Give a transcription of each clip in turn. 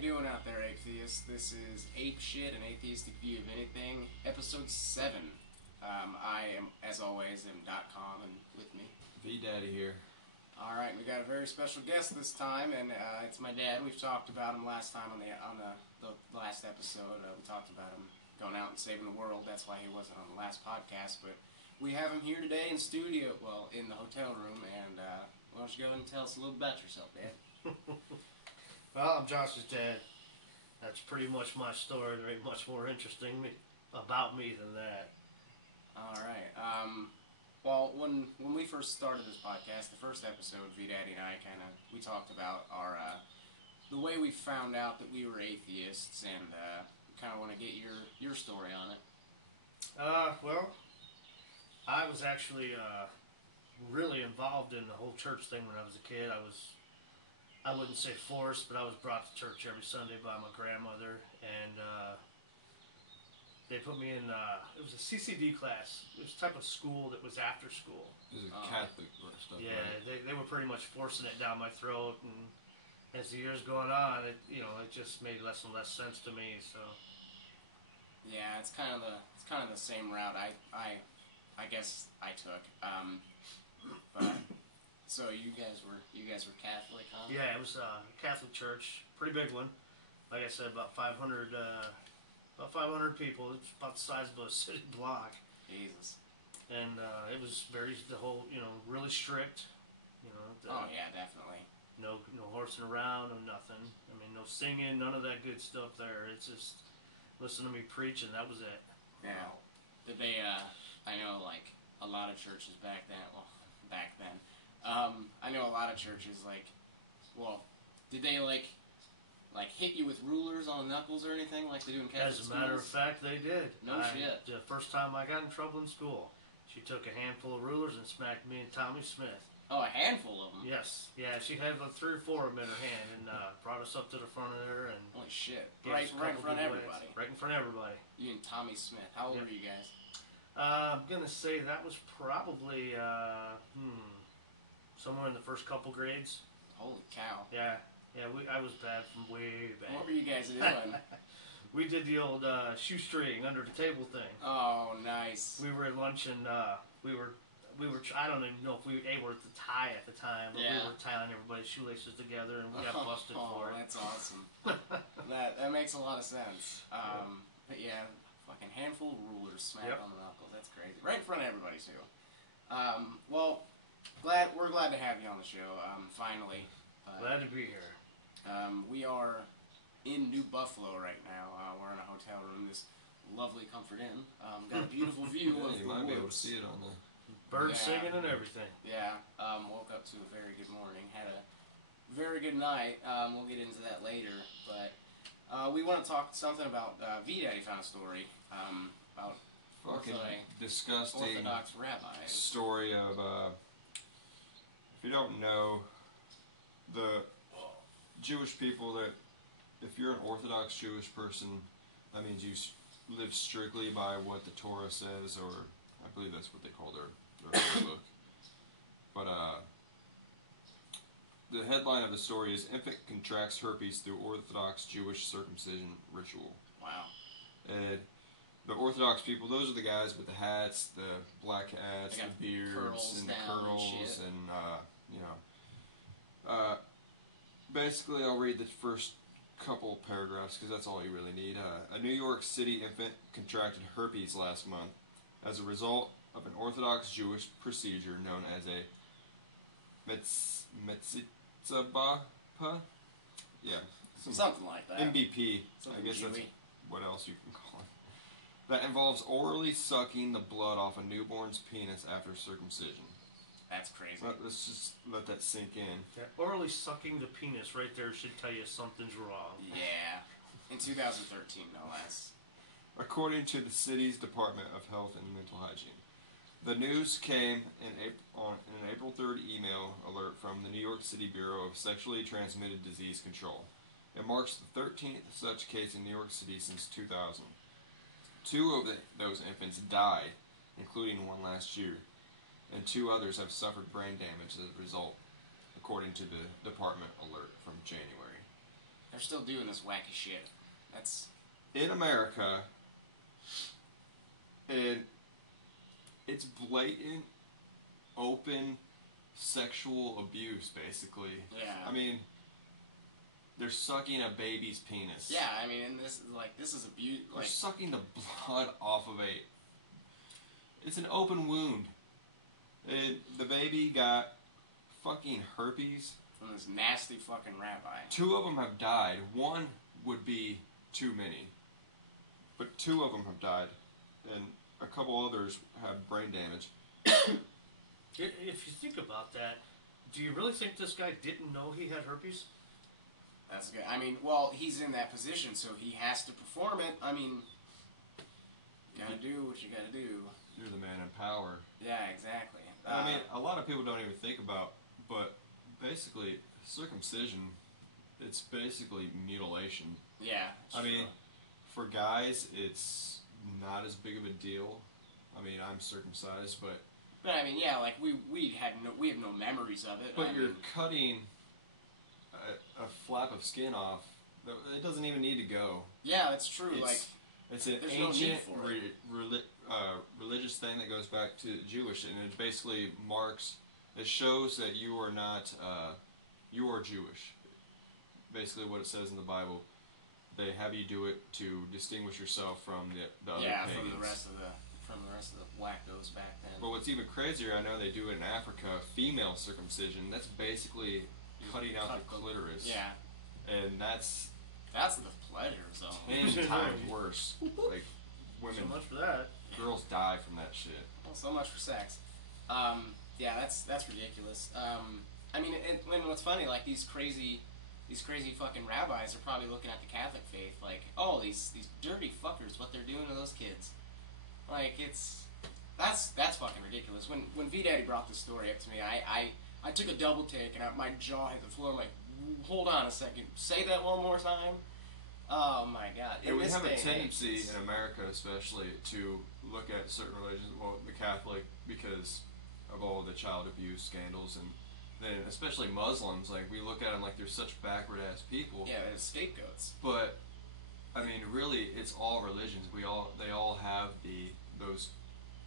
you doing out there, atheists? This is Ape Shit, an atheistic view of anything, episode 7. I am, as always, .com, and with me, V-Daddy here. All right, we got a very special guest this time, and it's my dad. We've talked about him last time on the last episode. We talked about him going out and saving the world. That's why he wasn't on the last podcast. But we have him here today in studio, well, in the hotel room. And why don't you go and tell us a little about yourself, Dad? Well, I'm Josh's dad. That's pretty much my story. There ain't much more interesting about me than that. All right. Well, when we first started this podcast, the first episode, V-Daddy and I we talked about our the way we found out that we were atheists, and kind of want to get your story on it. Well, I was actually really involved in the whole church thing when I was a kid. I wouldn't say forced, but I was brought to church every Sunday by my grandmother, and they put me in, it was a CCD class. It was a type of school that was after school. It was a Catholic stuff, yeah, right? they were pretty much forcing it down my throat, and as the years going on, it just made less and less sense to me, so. Yeah, it's kind of the same route I guess I took. But so you guys were Catholic, huh? Yeah, it was a Catholic church, pretty big one. Like I said, about 500 people. It's about the size of a city block. Jesus. And it was really strict. Oh yeah, definitely. No horsing around, no nothing. I mean, no singing, none of that good stuff there. It's just listen to me preach, and that was it. Yeah. Did they? I know, like a lot of churches back then. Well, back then. I know a lot of churches, did they like hit you with rulers on the knuckles or anything like they do in Catholic schools? As a matter of fact, they did. No shit. The first time I got in trouble in school, she took a handful of rulers and smacked me and Tommy Smith. Oh, a handful of them? Yes. Yeah, she had like 3 or 4 of them in her hand and brought us up to the front of there. And holy shit. Right in front of everybody. Right in front of everybody. You and Tommy Smith. How old were you guys? I'm going to say that was probably somewhere in the first couple grades. Holy cow. Yeah. Yeah, I was bad from way back. What were you guys doing? We did the old shoestring under the table thing. Oh, nice. We were at lunch and we were. I don't even know if we were able to tie at the time, but we were tying everybody's shoelaces together, and we got busted for it. Oh, that's awesome. that makes a lot of sense. But yeah, fucking handful of rulers smacked on the knuckles. That's crazy. Right in front of everybody too. Well, we're glad to have you on the show. Finally. Glad to be here. We are in New Buffalo right now. We're in a hotel room. This lovely Comfort Inn. Got a beautiful view of the You might woods. be able to see it on the Birds singing and everything. Yeah. Woke up to a very good morning. Had a very good night. We'll get into that later. But we want to talk something about V-Daddy found a story about fucking disgusting Orthodox rabbis. Story of if you don't know, the Jewish people, that if you're an Orthodox Jewish person, that means you live strictly by what the Torah says, or I believe that's what they call their book. But the headline of the story is "Infant Contracts Herpes Through Orthodox Jewish Circumcision Ritual." Wow. And the Orthodox people, those are the guys with the hats, the black hats, the beards, and the curls, and basically, I'll read the first couple paragraphs because that's all you really need. A New York City infant contracted herpes last month as a result of an Orthodox Jewish procedure known as a metzibah? Yeah. Something like that. MBP. Something I guess that's Jewy. what else you can call it. That involves orally sucking the blood off a newborn's penis after circumcision. That's crazy. Let's just let that sink in. Yeah, orally sucking the penis right there should tell you something's wrong. Yeah. In 2013, no less. According to the city's Department of Health and Mental Hygiene. The news came in an April 3rd email alert from the New York City Bureau of Sexually Transmitted Disease Control. It marks the 13th such case in New York City since 2000. 2 of those infants died, including one last year, and 2 others have suffered brain damage as a result, according to the department alert from January. They're still doing this wacky shit. That's in America, and it's blatant, open sexual abuse, basically. Yeah. I mean, they're sucking a baby's penis. Yeah, I mean, and this is abuse. They're sucking the blood off of it's an open wound. The baby got fucking herpes. From this nasty fucking rabbi. 2 of them have died. 1 would be too many. But 2 of them have died. And a couple others have brain damage. If you think about that, do you really think this guy didn't know he had herpes? That's good. I mean, well, he's in that position, so he has to perform it. I mean, you gotta do what you gotta do. You're the man in power. Yeah, exactly. I mean, a lot of people don't even think about, but basically, circumcision, it's basically mutilation. Yeah. I mean, for guys, it's not as big of a deal. I mean, I'm circumcised, but I mean, yeah, like we have no memories of it. But you're cutting a flap of skin off. It doesn't even need to go. Yeah, that's true. It's an ancient religious thing that goes back to Jewish, and it basically marks. It shows that you are not. You are Jewish. Basically, what it says in the Bible, they have you do it to distinguish yourself from the other pagans. From the rest of the wackos back then. But what's even crazier, I know they do it in Africa, female circumcision. That's basically cutting out the clitoris. Yeah. And that's the pleasure zone. 10 times worse. Like, women. So much for that. Girls die from that shit. Well, so much for sex. Yeah, that's ridiculous. I mean, and what's funny, like these crazy fucking rabbis are probably looking at the Catholic faith like, oh, these dirty fuckers, what they're doing to those kids. Like, that's fucking ridiculous. When V Daddy brought this story up to me, I took a double take and my jaw hit the floor. I'm like, hold on a second, say that one more time. Oh my god! Yeah, we have a tendency in America, especially, to look at certain religions, well, the Catholic, because of all the child abuse scandals, and then especially Muslims, like we look at them like they're such backward ass people. Yeah, they're scapegoats. But I mean, really, it's all religions. They all have those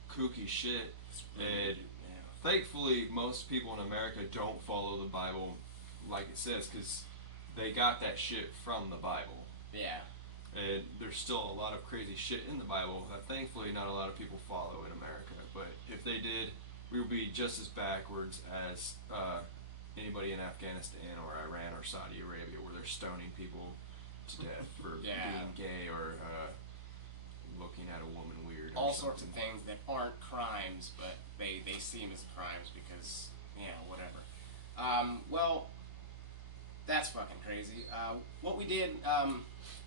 kooky shit, and thankfully, most people in America don't follow the Bible like it says, because they got that shit from the Bible. Yeah. And there's still a lot of crazy shit in the Bible that thankfully not a lot of people follow in America. But if they did, we would be just as backwards as anybody in Afghanistan or Iran or Saudi Arabia, where they're stoning people to death for being gay or looking at a woman weird. All sorts of things that aren't crimes, but they seem as crimes because, whatever. Well, that's fucking crazy. What we did,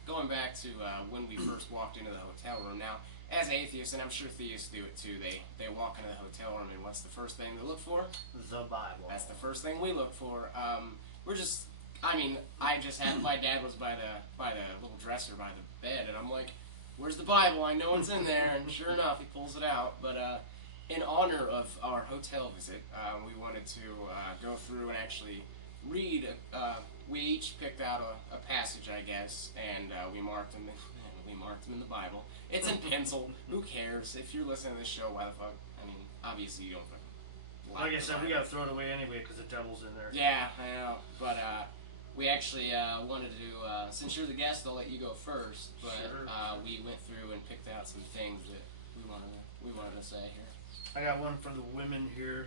going back to when we first walked into the hotel room. Now, as atheists, and I'm sure theists do it too, they walk into the hotel room, and what's the first thing they look for? The Bible. That's the first thing we look for. I just had, my dad was by the little dresser by the bed, and I'm like, where's the Bible? I know it's in there, and sure enough, he pulls it out. But in honor of our hotel visit, we wanted to go through and actually read. We each picked out a passage, I guess, and we marked them in the Bible. It's in pencil. Who cares? If you're listening to this show, why the fuck? I mean, obviously you don't fucking like I said, we gotta throw it away anyway because the devil's in there. Yeah, I know. But we actually wanted to, since you're the guest, I'll let you go first. But sure. We went through and picked out some things that we wanted to say here. I got one for the women here.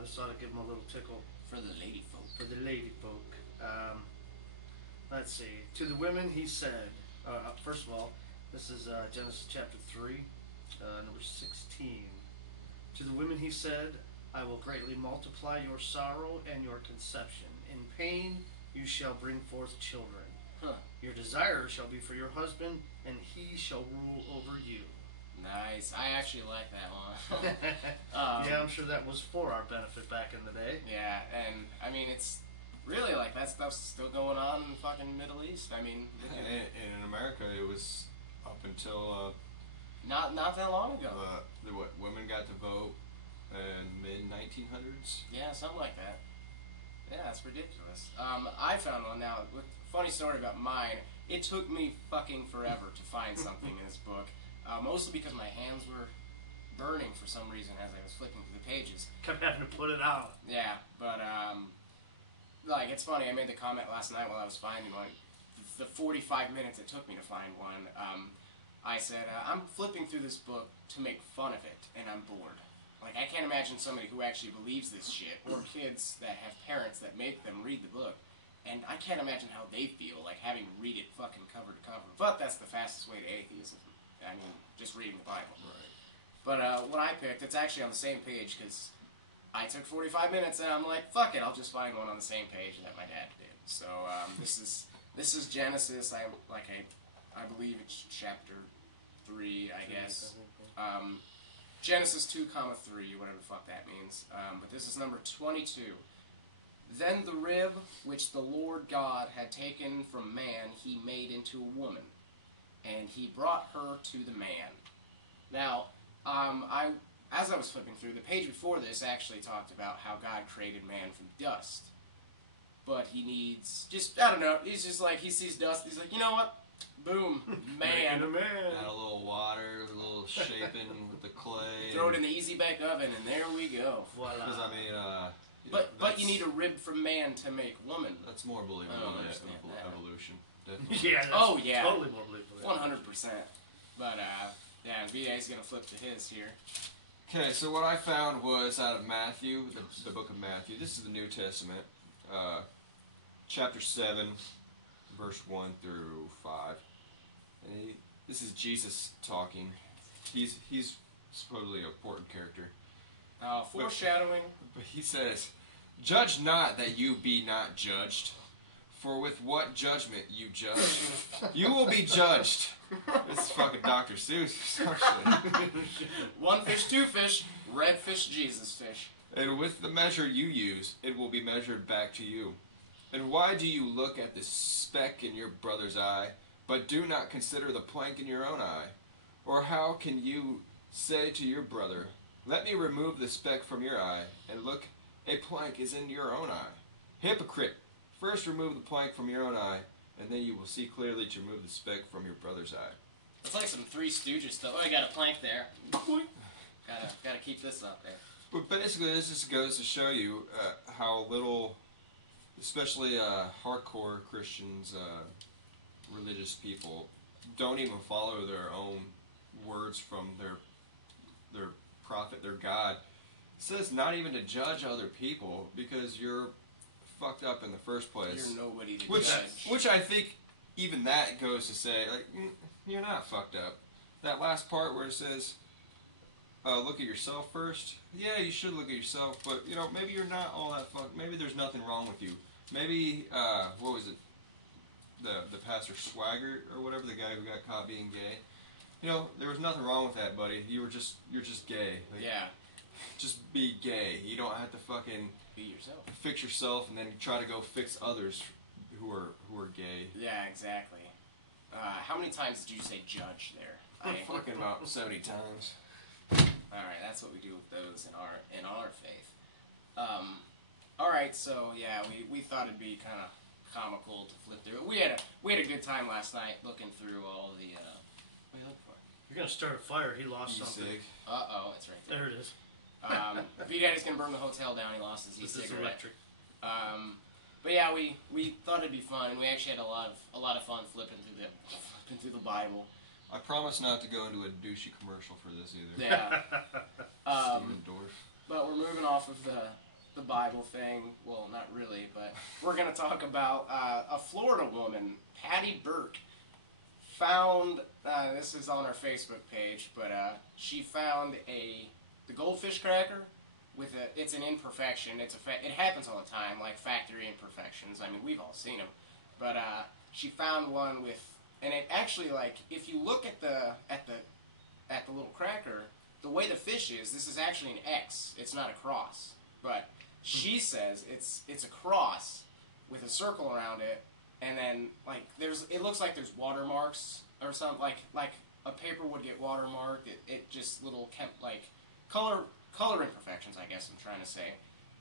This ought to give them a little tickle. For the lady folk. For the lady folk. Let's see. To the women he said, first of all, this is Genesis chapter 3, number 16. To the women he said, I will greatly multiply your sorrow and your conception. In pain you shall bring forth children. Huh. Your desire shall be for your husband, and he shall rule over you. Nice. I actually like that one. Yeah, I'm sure that was for our benefit back in the day. Yeah, and I mean, it's really like that stuff's still going on in the fucking Middle East. I mean, in America, it was up until not that long ago. Women got to vote in mid 1900s. Yeah, something like that. Yeah, it's ridiculous. I found one now. Funny story about mine. It took me fucking forever to find something in this book. Mostly because my hands were burning for some reason as I was flipping through the pages. Kept having to put it out. Yeah, but like it's funny. I made the comment last night while I was finding one. The 45 minutes it took me to find one. I said I'm flipping through this book to make fun of it, and I'm bored. Like I can't imagine somebody who actually believes this shit, or kids that have parents that make them read the book. And I can't imagine how they feel, like having to read it fucking cover to cover. But that's the fastest way to atheism. I mean, just reading the Bible. Right. But what I picked, it's actually on the same page because I took 45 minutes and I'm like, fuck it, I'll just find one on the same page that my dad did. So this is Genesis. I believe it's chapter 3, I guess. Genesis 2, 3, whatever the fuck that means. But this is number 22. Then the rib which the Lord God had taken from man, he made into a woman, and he brought her to the man. Now, as I was flipping through, the page before this actually talked about how God created man from dust. But he needs, I don't know, he's just like, he sees dust, he's like, you know what? Boom, man. Add a little water, a little shaping with the clay. Throw it in the easy bake oven, and there we go. Voila. Because, I mean, but you need a rib from man to make woman. That's more believable than evolution. Definitely. Yeah, that's yeah. totally more believable. 100%. But, yeah, VA's going to flip to his here. Okay, so what I found was out of Matthew, the book of Matthew. This is the New Testament, chapter 7, verse 1 through 5. And this is Jesus talking. He's supposedly an important character. Foreshadowing. But he says, "Judge not that you be not judged, for with what judgment you judge, you will be judged." This is fucking Dr. Seuss or some shit. One fish, two fish, red fish, Jesus fish. "And with the measure you use, it will be measured back to you. And why do you look at the speck in your brother's eye, but do not consider the plank in your own eye? Or how can you say to your brother, 'Let me remove the speck from your eye,' and look, a plank is in your own eye? Hypocrite! First remove the plank from your own eye, and then you will see clearly to remove the speck from your brother's eye." It's like some Three Stooges stuff. Oh, I got a plank there. Gotta keep this up there. But basically, this just goes to show you how little, especially hardcore Christians, religious people, don't even follow their own words from their prophet, their God. It says not even to judge other people because you're fucked up in the first place. You're nobody to judge. Which I think even that goes to say, like, you're not fucked up. That last part where it says, look at yourself first. Yeah, you should look at yourself, but, maybe you're not all that fucked. Maybe there's nothing wrong with you. Maybe, what was it? The pastor Swagger or whatever, the guy who got caught being gay. There was nothing wrong with that, buddy. You're just gay. Like, yeah. Just be gay. You don't have to fucking be yourself. Fix yourself and then try to go fix others who are gay. Yeah, exactly. How many times did you say judge there? Fucking about 70 times. Alright, that's what we do with those in our faith. Alright, so yeah, we thought it'd be kind of comical to flip through it. We had a good time last night looking through all the what are you looking for? You're gonna start a fire. He lost something. Uh-oh, it's right there. There it is. V-Daddy's gonna burn the hotel down. He lost his e-cigarette. This is electric. But yeah, we thought it'd be fun, and we actually had a lot of fun flipping through the Bible. I promise not to go into a douchey commercial for this either. Yeah. Steven Dorff. But we're moving off of the Bible thing. Well, not really, but we're gonna talk about a Florida woman, Patty Burke, found. This is on our Facebook page, but she found the goldfish cracker with it's an imperfection. It happens all the time, like factory imperfections. I mean, we've all seen them. But she found one with, and it actually, like, if you look at the little cracker, the way the fish is, this is actually an X. It's not a cross. But she says it's a cross with a circle around it, and then like it looks like there's watermarks or something, like a paper would get watermarked. It just little color imperfections, I guess I'm trying to say.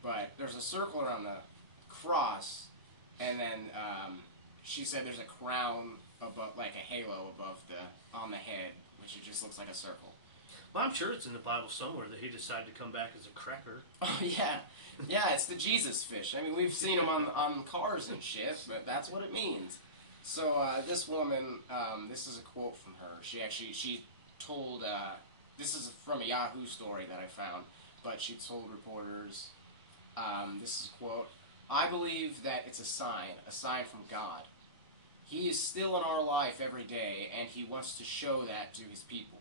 But there's a circle around the cross, and then she said there's a crown above, like a halo above on the head, which it just looks like a circle. Well, I'm sure it's in the Bible somewhere that he decided to come back as a cracker. Oh yeah, yeah, it's the Jesus fish. I mean, we've seen them on cars and shit, but that's what it means. So this woman, this is a quote from her. She told, this is from a Yahoo story that I found, but she told reporters, this is a quote, "I believe that it's a sign from God. He is still in our life every day, and he wants to show that to his people,"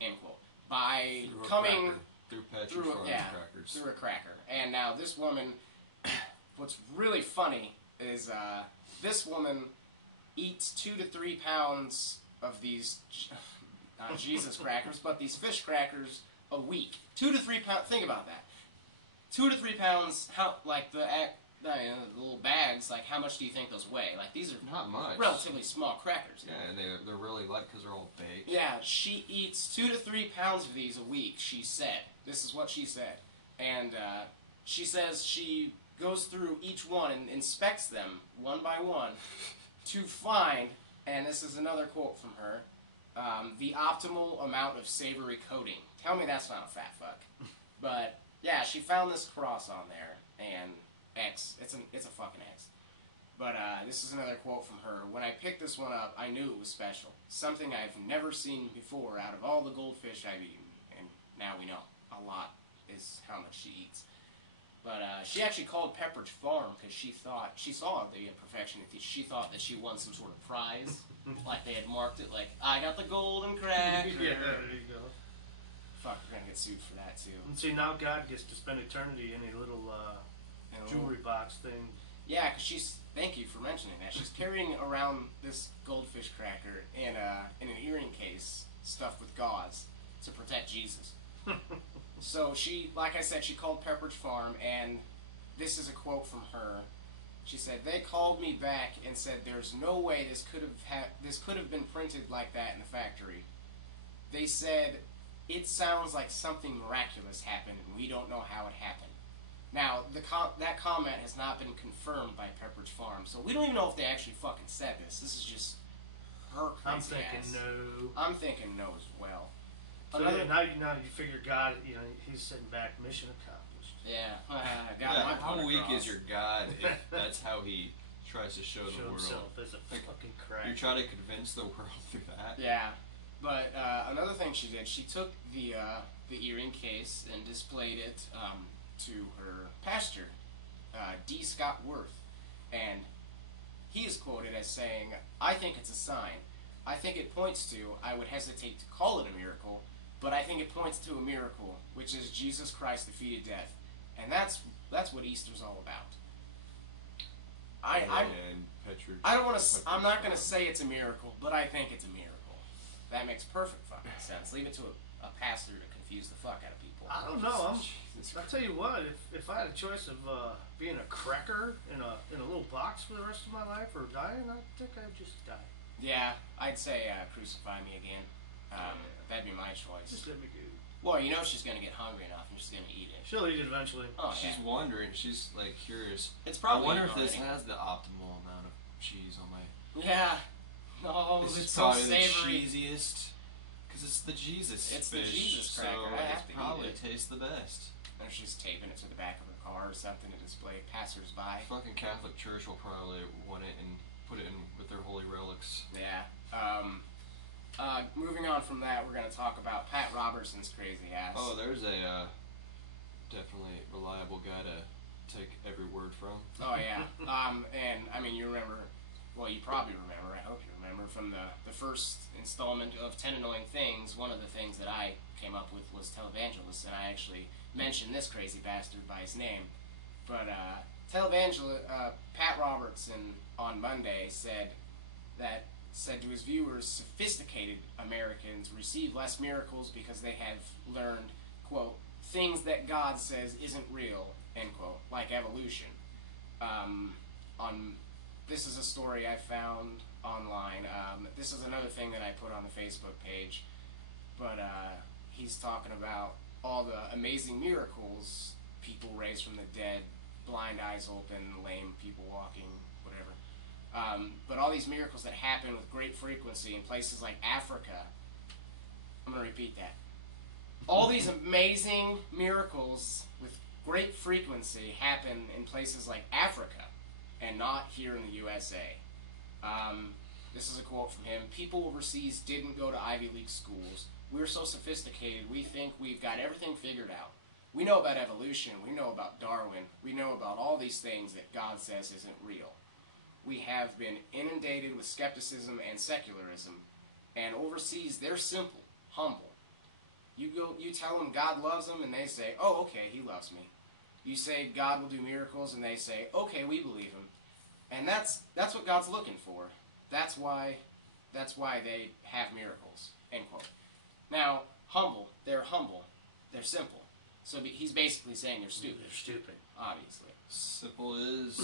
end quote. By Through a coming cracker. Through Patrick Farms crackers. through a cracker. And now this woman, what's really funny is this woman eats 2 to 3 pounds of these, not Jesus crackers, but these fish crackers a week. 2 to 3 pounds. Think about that. 2 to 3 pounds. How the little bags? Like how much do you think those weigh? Like these are not much. Relatively small crackers. Yeah, and they're really light because they're all baked. Yeah, she eats 2 to 3 pounds of these a week. She said. This is what she said, and she says she goes through each one and inspects them one by one to find. And this is another quote from her. The optimal amount of savory coating. Tell me that's not a fat fuck. But yeah, she found this cross on there, and X. It's a fucking X. But this is another quote from her. "When I picked this one up, I knew it was special. Something I've never seen before out of all the goldfish I've eaten. And now we know a lot is how much she eats." But she actually called Pepperidge Farm because she saw the imperfection. She thought that she won some sort of prize. Like they had marked it like, "I got the golden cracker." Yeah, there you go. Fuck, we're gonna get sued for that too. And see, now God gets to spend eternity in a little jewelry box thing. Yeah, because thank you for mentioning that. She's carrying around this goldfish cracker in an earring case stuffed with gauze to protect Jesus. So like I said, she called Pepperidge Farm, and this is a quote from her. She said, "They called me back and said there's no way this could have been printed like that in the factory. They said it sounds like something miraculous happened, and we don't know how it happened." Now, that comment has not been confirmed by Pepperidge Farm, so we don't even know if they actually fucking said this. This is just her crazy I'm thinking ass. no. I'm thinking no as well. So now you figure God, he's sitting back, mission accomplished. Yeah. How weak is your God if that's how he tries to show the world? Himself as a fucking crack. You try to convince the world through that? Yeah. But another thing she did, she took the earring case and displayed it to her pastor, D. Scott Worth, and he is quoted as saying, "I think it's a sign. I think it points to, I would hesitate to call it a miracle, but I think it points to a miracle, which is Jesus Christ defeated death. And that's what Easter's all about." I'm not going to say it's a miracle, but I think it's a miracle. That makes perfect fucking sense. Leave it to a pastor to confuse the fuck out of people. I don't know. I'll tell you what. If I had a choice of being a cracker in a little box for the rest of my life or dying, I think I'd just die. Yeah, I'd say crucify me again. That'd be my choice. Just let me go. Well, she's gonna get hungry enough and she's gonna eat it. She'll eat it eventually. Oh, she's wondering. She's like curious. It's probably. I wonder if this has the optimal amount of cheese on my. Yeah. No, this is so probably savory. The cheesiest. Because it's the Jesus. It's fish, the Jesus cracker. So I have to probably eat it. tastes the best. And she's taping it to the back of her car or something to display passersby. Fucking Catholic Church will probably want it and put it in with their holy relics. Yeah. Moving on from that, we're going to talk about Pat Robertson's crazy ass. Oh, there's a definitely reliable guy to take every word from. Oh, yeah. And, I mean, you remember, well, you probably remember, I hope you remember, from the first installment of 10 Annoying Things, one of the things that I came up with was Televangelist, and I actually mentioned this crazy bastard by his name. But Pat Robertson on Monday said to his viewers, sophisticated Americans receive less miracles because they have learned, quote, things that God says isn't real, end quote, like evolution. This is a story I found online. This is another thing that I put on the Facebook page. But he's talking about all the amazing miracles people raise from the dead blind eyes open, lame people walking, whatever. But all these miracles that happen with great frequency in places like Africa, I'm going to repeat that. All these amazing miracles with great frequency happen in places like Africa and not here in the USA. This is a quote from him. People overseas didn't go to Ivy League schools. We're so sophisticated, we think we've got everything figured out. We know about evolution. We know about Darwin. We know about all these things that God says isn't real. We have been inundated with skepticism and secularism. And overseas, they're simple, humble. You tell them God loves them, and they say, oh, okay, he loves me. You say God will do miracles, and they say, okay, we believe him. And that's what God's looking for. That's why they have miracles, end quote. Now, they're humble, they're simple. So he's basically saying they're stupid. They're stupid. Obviously. Simple is...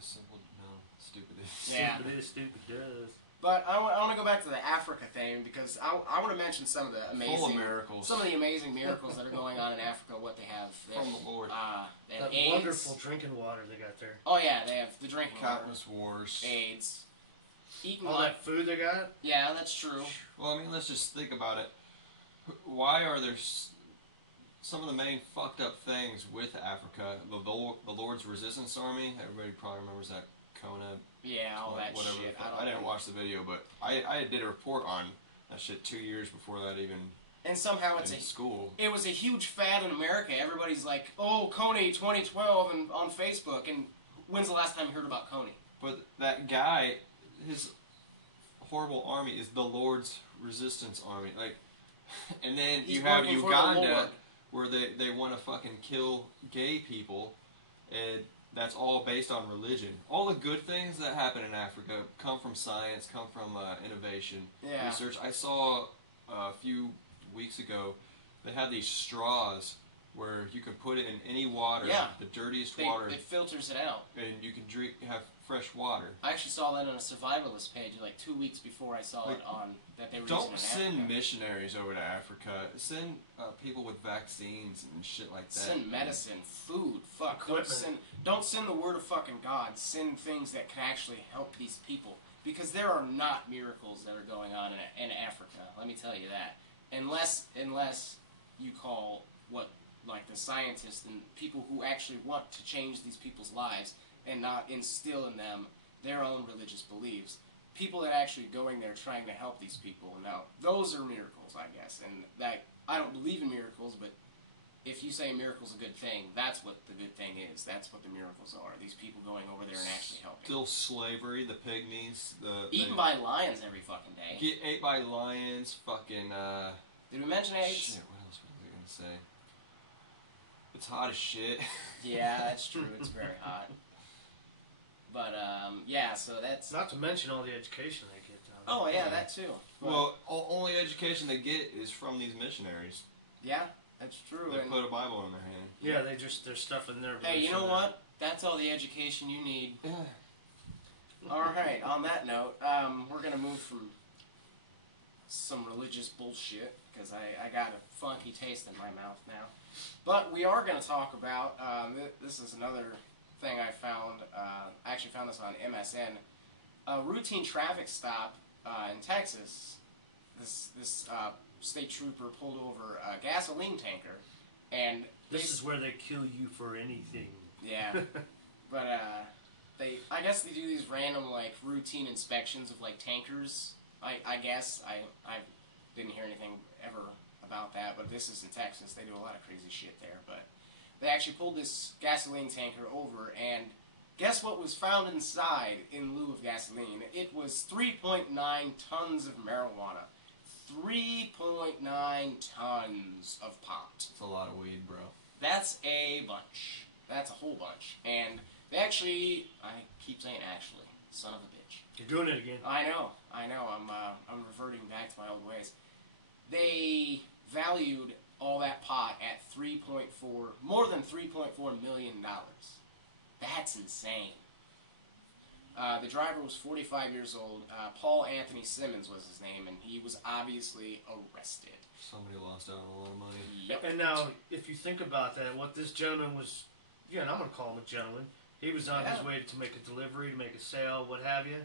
Simple, no, stupid is. Yeah. Stupid is, stupid does. But I want to go back to the Africa thing because I want to mention some of the amazing... Full of miracles. Some of the amazing miracles that are going on in Africa, what they have. From the Lord. They have That AIDS. wonderful drinking water they got there. Oh yeah, they have the drinking Countless wars. water, AIDS, eating All that food they got. Yeah, that's true. Well, I mean, let's just think about it. Why are there some of the main fucked up things with Africa? The Lord's Resistance Army. Everybody probably remembers that Kona. Yeah, all that whatever. shit. I didn't watch the video, but I did a report on that shit 2 years before that even. And somehow in school. It was a huge fad in America. Everybody's like, "Oh, Coney 2012," and on Facebook. And when's the last time you heard about Coney? But that guy, his horrible army is the Lord's Resistance Army. Like, and then you have Uganda, where they want to fucking kill gay people, and that's all based on religion. All the good things that happen in Africa come from science, come from innovation, research. I saw a few weeks ago, they have these straws where you can put it in any water, the dirtiest water. It filters it out. And you can have fresh water. I actually saw that on a survivalist page like 2 weeks before I saw it on that they were using in Africa. Don't send missionaries over to Africa. Send people with vaccines and shit like that. Send medicine, food, fuck. Don't send the word of fucking God. Send things that can actually help these people. Because there are not miracles that are going on in Africa. Let me tell you that. Unless you call like the scientists and people who actually want to change these people's lives and not instill in them their own religious beliefs. People that actually going there trying to help these people. Now, those are miracles, I guess. And that I don't believe in miracles, but if you say miracle's a good thing, that's what the good thing is. That's what the miracles are. These people going over there and actually helping. Still slavery, the pygmies. Eaten by lions every fucking day. Get ate by lions, fucking... Did we mention AIDS? Shit, what else were we going to say? It's hot as shit. Yeah, that's true. It's very hot. But, yeah, so that's... Not to mention all the education they get down there. Oh, yeah, that too. But, well, only education they get is from these missionaries. Yeah, that's true. They put a Bible in their hand. Yeah, they're stuffing their... Hey, you know what? That's all the education you need. Yeah. Alright, on that note, we're going to move from some religious bullshit, because I got a funky taste in my mouth now. But we are going to talk about, this is another thing I found, I actually found this on MSN, a routine traffic stop in Texas. This state trooper pulled over a gasoline tanker, and... This is where they kill you for anything. Yeah, but I guess they do these random, like, routine inspections of, like, tankers. I guess I didn't hear anything ever about that, but this is in Texas. They do a lot of crazy shit there. But they actually pulled this gasoline tanker over, and guess what was found inside in lieu of gasoline? It was 3.9 tons of marijuana. 3.9 tons of pot. That's a lot of weed, bro. That's a bunch. That's a whole bunch. And they actually, I keep saying actually, son of a bitch. You're doing it again. I know. I'm reverting back to my old ways. They valued all that pot at more than $3.4 million. That's insane. The driver was 45 years old. Paul Anthony Simmons was his name, and he was obviously arrested. Somebody lost out on a lot of money. Yep. And now, if you think about that, what this gentleman was and I'm gonna call him a gentleman. He was on his way to make a delivery, to make a sale, what have you,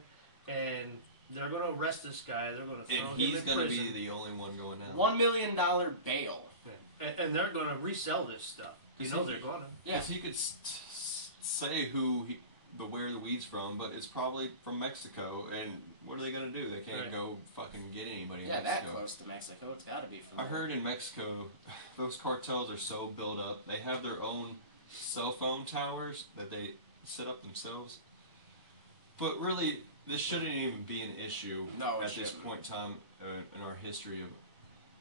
and they're gonna arrest this guy. They're gonna throw him in prison. And he's gonna be the only one going down. $1 million bail. Yeah. And they're gonna resell this stuff. You know they're gonna. Yeah, he could say where the weed's from, but it's probably from Mexico. And what are they gonna do? They can't go fucking get anybody. In Mexico. That close to Mexico, it's got to be from. I heard in Mexico, those cartels are so built up. They have their own cell phone towers that they set up themselves. But really, this shouldn't even be an issue at this point in time in our history of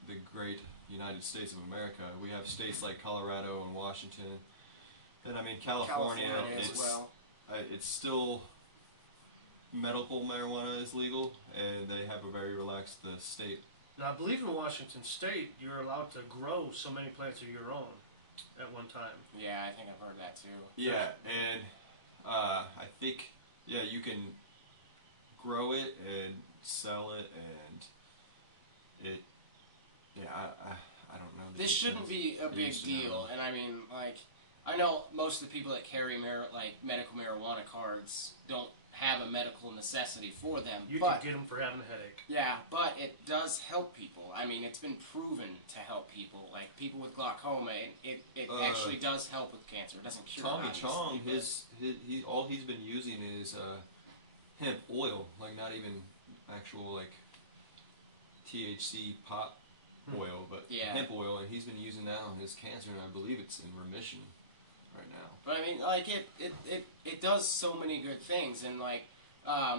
the great United States of America. We have states like Colorado and Washington. And I mean, California it's still medical marijuana is legal, and they have a very relaxed state. Now, I believe in Washington State, you're allowed to grow so many plants of your own at one time. Yeah, I think I've heard that too. Yeah, and I think you can grow it and sell it, and it. Yeah, I don't know. This shouldn't be a big deal, and I mean, like, I know most of the people that carry medical marijuana cards don't have a medical necessity for them. You can get them for having a headache. Yeah, but it does help people. I mean, it's been proven to help people. Like, people with glaucoma, it actually does help with cancer. It doesn't cure it. Tommy Chong, all he's been using is hemp oil, like not even actual like THC pot oil, but hemp oil, and he's been using that on his cancer, and I believe it's in remission right now. But I mean, like, it does so many good things, and like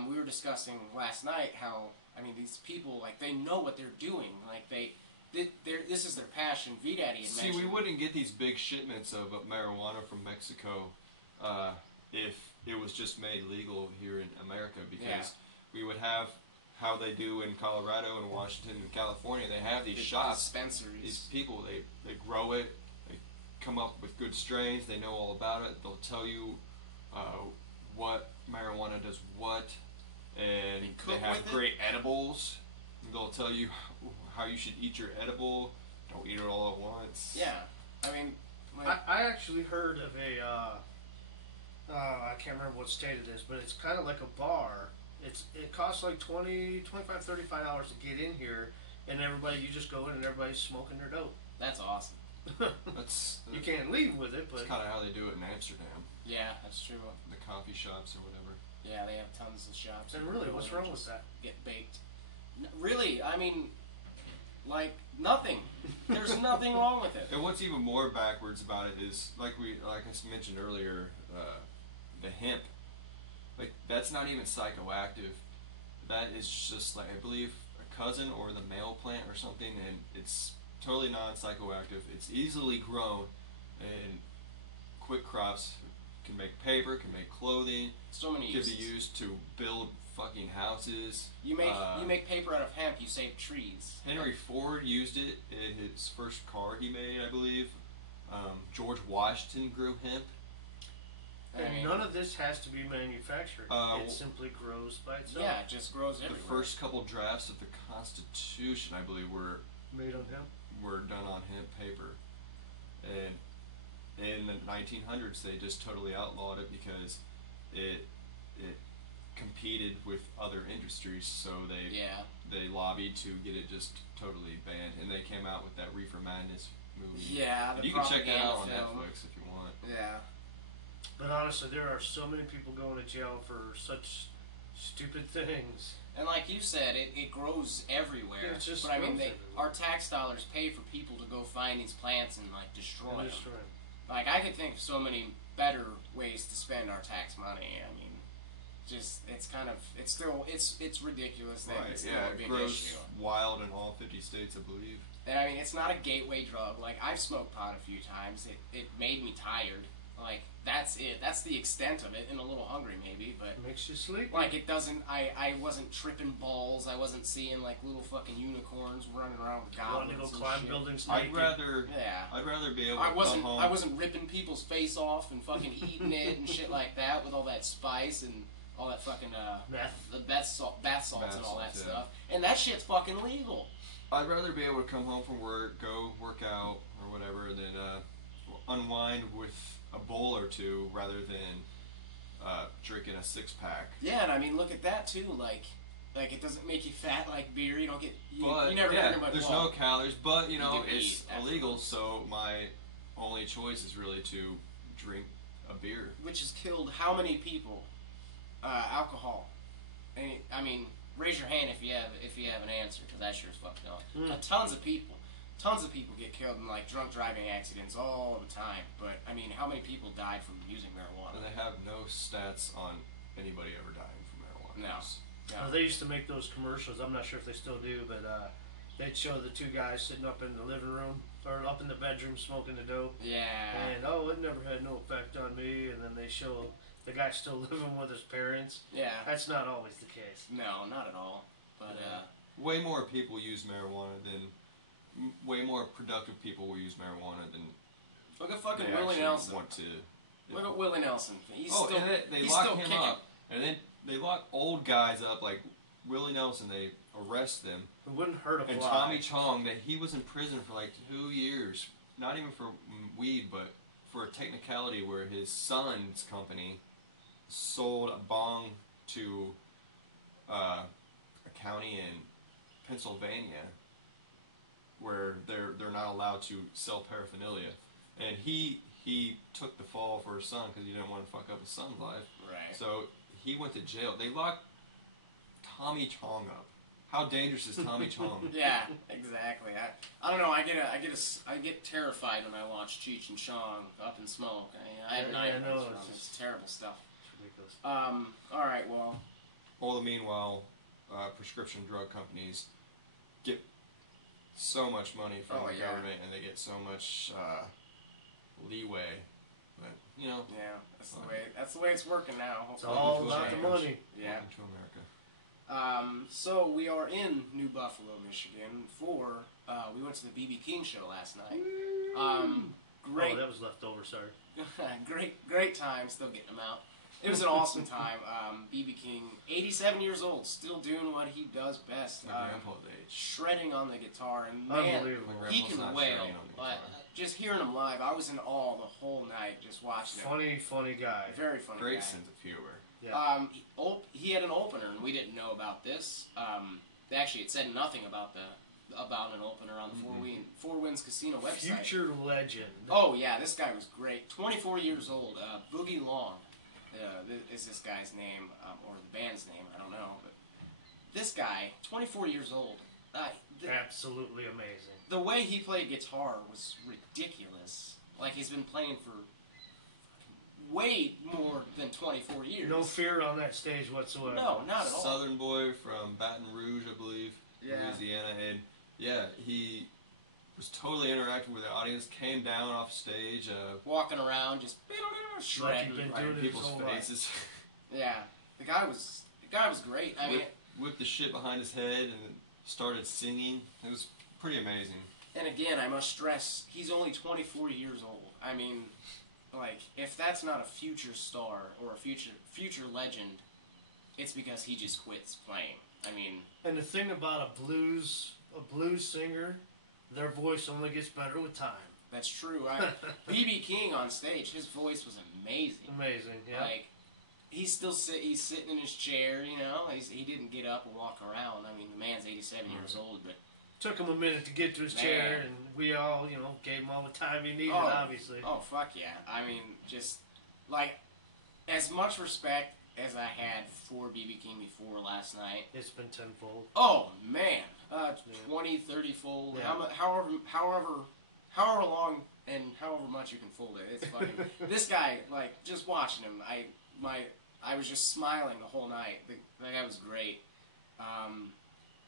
we were discussing last night how, I mean, these people, like, they know what they're doing, like this is their passion. V-Daddy had mentioned. See, we wouldn't get these big shipments of marijuana from Mexico if it was just made legal here in America, because we would have how they do in Colorado and Washington and California. They have these shops, dispensaries. These people, they grow it, they come up with good strains, they know all about it, they'll tell you what marijuana does what, and they have great edibles. They'll tell you how you should eat your edible, don't eat it all at once. Yeah, I mean, I actually heard of I can't remember what state it is, but it's kind of like a bar. It costs like $20, $25, $35 to get in here, and you just go in and everybody's smoking their dope. That's awesome. You can't leave with it, but that's kind of how they do it in Amsterdam. Yeah, that's true. The coffee shops or whatever. Yeah, they have tons of shops. And really, what's wrong with that? Get baked. Really, I mean, like, nothing. There's nothing wrong with it. And what's even more backwards about it is, like I mentioned earlier, the hemp. Like, that's not even psychoactive. That is just, like, I believe a cousin or the male plant or something, and it's totally non-psychoactive. It's easily grown, and quick crops can make paper, can make clothing. So many uses. Can be used to build fucking houses. You make paper out of hemp. You save trees. Henry Ford used it in his first car he made, I believe. George Washington grew hemp. And none of this has to be manufactured. It simply grows by itself. Yeah, it just grows everywhere. The first couple drafts of the Constitution, I believe, were made on hemp. Were done on hemp paper, and in the 1900s they just totally outlawed it because it competed with other industries. So they lobbied to get it just totally banned, and they came out with that Reefer Madness movie. Yeah, you can check that out on Netflix if you want. Yeah. But honestly, there are so many people going to jail for such stupid things. And like you said, it grows everywhere. Yeah, it just but I mean, our tax dollars pay for people to go find these plants and like destroy them. Like, I could think of so many better ways to spend our tax money. I mean, just it's ridiculous that it's still a big it grows issue. Wild in all 50 states, I believe. And I mean, it's not a gateway drug. Like, I've smoked pot a few times. It made me tired. Like, that's it. That's the extent of it, and a little hungry maybe, but... It makes you sleepy. Like, it doesn't... I wasn't tripping balls. I wasn't seeing, like, little fucking unicorns running around with goblins and go climb shit. buildings I'd rather be able to come home... I wasn't ripping people's face off and fucking eating it and shit like that with all that spice and all that fucking... meth. The bath salts and all that stuff. And that shit's fucking legal. I'd rather be able to come home from work, go work out or whatever, and then unwind with a bowl or two rather than drinking a 6-pack. Yeah, and I mean, look at that too. Like it doesn't make you fat like beer. You don't get. You But never yeah, hear about. there's no calories. But You know, do it's eat illegal. So my only choice is really to drink a beer. Which has killed how many people? Alcohol. And, I mean, raise your hand if you have an answer, because I sure as fuck don't. Tons of people get killed in like drunk driving accidents all the time. But I mean, how many people died from using marijuana? And they have no stats on anybody ever dying from marijuana. No. They used to make those commercials. I'm not sure if they still do, but they'd show the two guys sitting up in the living room or up in the bedroom smoking the dope. Yeah. And it never had no effect on me. And then they show the guy still living with his parents. Yeah. That's not always the case. No, not at all. But way more people use marijuana than way more productive people will use marijuana than look at fucking they Willie actually Nelson. want to. Look at Willie Nelson. He's and still, they he's lock still him kicking. up, and then they lock old guys up like Willie Nelson. They arrest them. It wouldn't hurt a fly. And Tommy Chong, that he was in prison for like 2 years, not even for weed, but for a technicality where his son's company sold a bong to a county in Pennsylvania where they're not allowed to sell paraphernalia, and he took the fall for his son because he didn't want to fuck up his son's life. Right. So he went to jail. They locked Tommy Chong up. How dangerous is Tommy Chong? Yeah, exactly. I don't know. I get terrified when I watch Cheech and Chong Up in Smoke. I have nightmares from it. It's terrible stuff. Ridiculous. All right. Well. All the meanwhile, prescription drug companies get so much money from the government, and they get so much leeway. But you know, yeah, that's the way it's working now. It's all about the money. Yeah. Welcome to America. So we are in New Buffalo, Michigan for we went to the BB King show last night. Great. Oh, that was left over. Sorry. great time. Still getting them out. It was an awesome time. BB King, 87 years old, still doing what he does best. My grandpa's age. Shredding on the guitar, and man, he can wail. Just hearing him live, I was in awe the whole night just watching him. Funny guy. Very funny. Great guy. sense of humor. Yeah. He had an opener, and we didn't know about this. Actually, it said nothing about an opener on the Four Winds Casino website. Future legend. Oh yeah, this guy was great. 24 years old. Boogie Long is this guy's name, or the band's name. I don't know, but this guy, 24 years old. Absolutely amazing. The way he played guitar was ridiculous. Like he's been playing for way more than 24 years. No fear on that stage whatsoever. No, not at all. Southern boy from Baton Rouge, I believe, Louisiana, and he was totally interacting with the audience. Came down off stage, walking around, just shredding right in people's faces. Yeah, the guy was great. I mean, whipped the shit behind his head and started singing. It was pretty amazing. And again, I must stress, he's only 24 years old. I mean, like, if that's not a future star or a future legend, it's because he just quits playing. I mean, and the thing about a blues singer, their voice only gets better with time. That's true. BB King on stage, his voice was amazing. Amazing, yeah. Like, he's sitting in his chair, you know. He didn't get up and walk around. I mean, the man's 87 years old, but took him a minute to get to his chair, and we all, gave him all the time he needed, obviously. Oh, fuck yeah. I mean, just, like, as much respect as I had for BB King before last night. It's been tenfold. Oh, man. 20, 30-fold. Yeah. However long and however much you can fold it. It's fucking... This guy, like, just watching him, I was just smiling the whole night. The guy was great.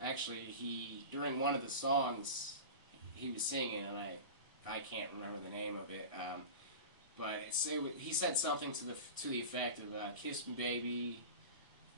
Actually, during one of the songs, he was singing, and I can't remember the name of it, but he said something to the effect of, kiss me, baby,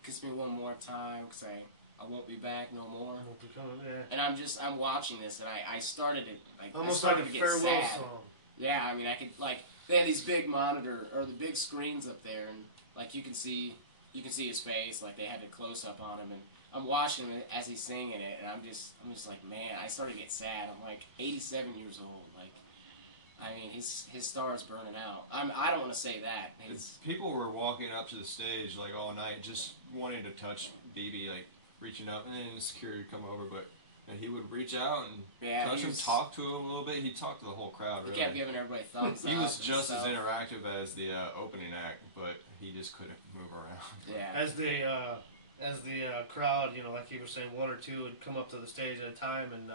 kiss me one more time, because I won't be back no more. Won't be coming, yeah. And I'm watching this, and I started to, like, almost I started like a to get farewell sad. song. Yeah, I mean, I could, like, they had these big the big screens up there, and, like, you can see his face, like, they had a close-up on him, and I'm watching him as he's singing it, and I'm just like, man, I started to get sad. I'm like 87 years old. Like, I mean, his star's burning out. I don't want to say that. People were walking up to the stage like all night, just wanting to touch BB, like reaching up, and then the security would come over, but he would reach out and touch him, talk to him a little bit. He'd talk to the whole crowd. He really. kept giving everybody thumbs up. He was just as interactive as the opening act, but he just couldn't move around. Yeah. As the crowd, you know, like you were saying, one or two would come up to the stage at a time, and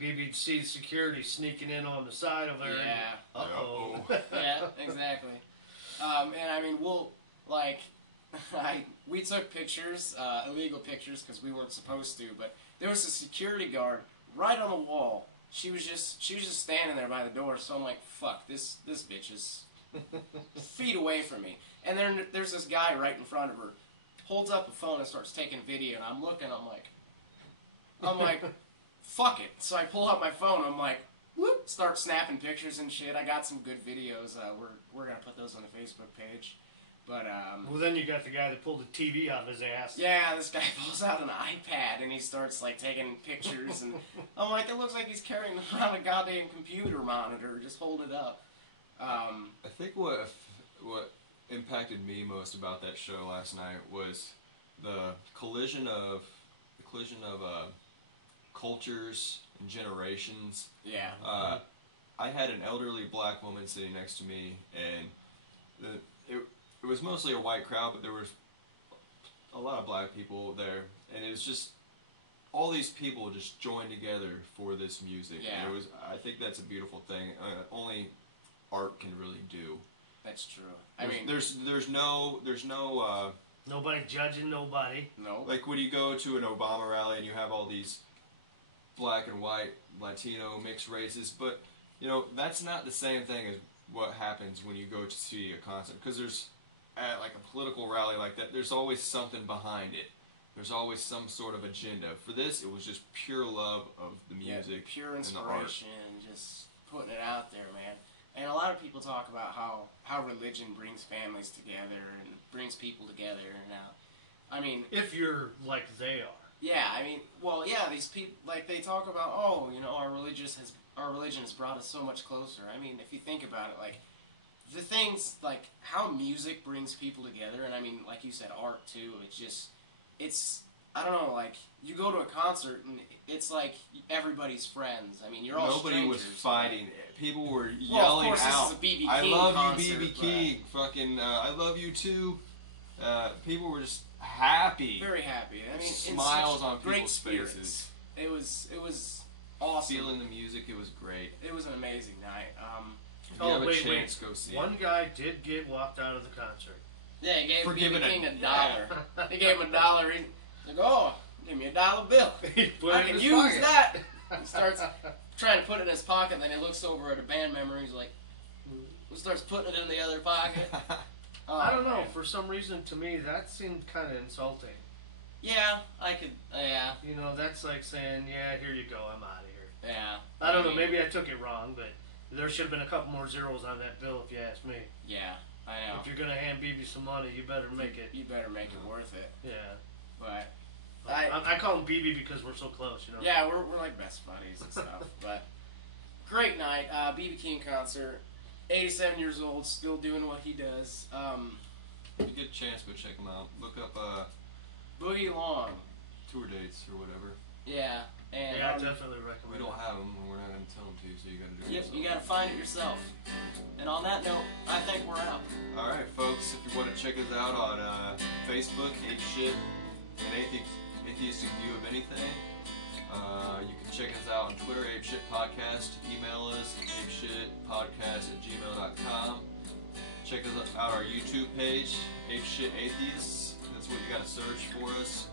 BB'd see security sneaking in on the side over there. Yeah. Uh-oh. Yeah, exactly. And I mean, we took pictures, illegal pictures, because we weren't supposed to, but there was a security guard right on the wall. She was just standing there by the door, so I'm like, fuck, this bitch is feet away from me. And then there's this guy right in front of her, holds up a phone and starts taking video, and I'm looking, I'm like, fuck it. So I pull out my phone, I'm like, whoop, start snapping pictures and shit. I got some good videos. We're gonna put those on the Facebook page. But well, then you got the guy that pulled the TV out of his ass. Yeah, this guy pulls out an iPad and he starts like taking pictures, and I'm like, it looks like he's carrying around a goddamn computer monitor, just holding it up. I think what impacted me most about that show last night was the collision of cultures and generations. Yeah. I had an elderly black woman sitting next to me, and it was mostly a white crowd, but there was a lot of black people there, and it was just all these people just joined together for this music. Yeah. And I think that's a beautiful thing. Only art can really do. That's true. There's no nobody judging nobody. No. Like when you go to an Obama rally and you have all these black and white, Latino, mixed races, but you know that's not the same thing as what happens when you go to see a concert. Because there's at like a political rally like that, there's always something behind it. There's always some sort of agenda. For this, it was just pure love of the music, pure inspiration, and the art. just putting it out there, man. And a lot of people talk about how religion brings families together and brings people together. And I mean, if you're like they are. Yeah, I mean, well, yeah, these people, like, they talk about, oh, you know, our religion has brought us so much closer. I mean, if you think about it, like, the things, like, how music brings people together, and I mean, like you said, art, too, it's, I don't know, like, you go to a concert, and it's like everybody's friends. I mean, you're all Nobody strangers. was fighting. People were yelling well, of course, out, this is a BB King I love concert, you, BB King, fucking, I love you, too. People were just happy. Very happy. I mean, smiles on people's spirits. faces. It was awesome. Feeling the music, it was great. It was an amazing night. If you have a chance, go see One it. guy did get walked out of the concert. Yeah, he gave Forgiven BB King it. $1. Yeah. He gave him $1. He's like, oh, give me $1 bill. I can use that. He starts trying to put it in his pocket, then he looks over at a band member, and he's like, he starts putting it in the other pocket. I don't know. For some reason, to me, that seemed kind of insulting. Yeah, I could. Yeah. You know, that's like saying, "Yeah, here you go. I'm out of here." Yeah. I don't know. Maybe I took it wrong, but there should have been a couple more zeros on that bill, if you ask me. Yeah, I know. If you're gonna hand BB some money, you better make it. You better make it worth it. Yeah. But I call him BB because we're so close, you know. Yeah, we're like best buddies and stuff. But great night, BB King concert. 87 years old, still doing what he does. If you get a chance, go check him out. Look up Boogie Long tour dates or whatever. Yeah, and I definitely recommend. We don't have them, and we're not going to tell them to you, so you got to do it yourself. You got to find it yourself. And on that note, I think we're out. All right, folks. If you want to check us out on Facebook, Ape Shit, an atheistic view of anything. You can check us out on Twitter, Ape Shit Podcast. Email us, apeshitpodcast@gmail.com. Check us out our YouTube page, Ape Shit Atheists. That's what you got to search for us.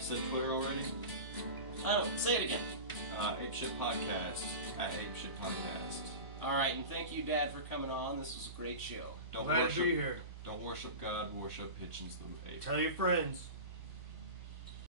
Said Twitter already? I don't. Say it again. Ape Shit Podcast @Ape Shit Podcast. All right, and thank you, Dad, for coming on. This was a great show. Glad to be here. Don't worship God. Worship Hitchens the Ape. Tell your friends.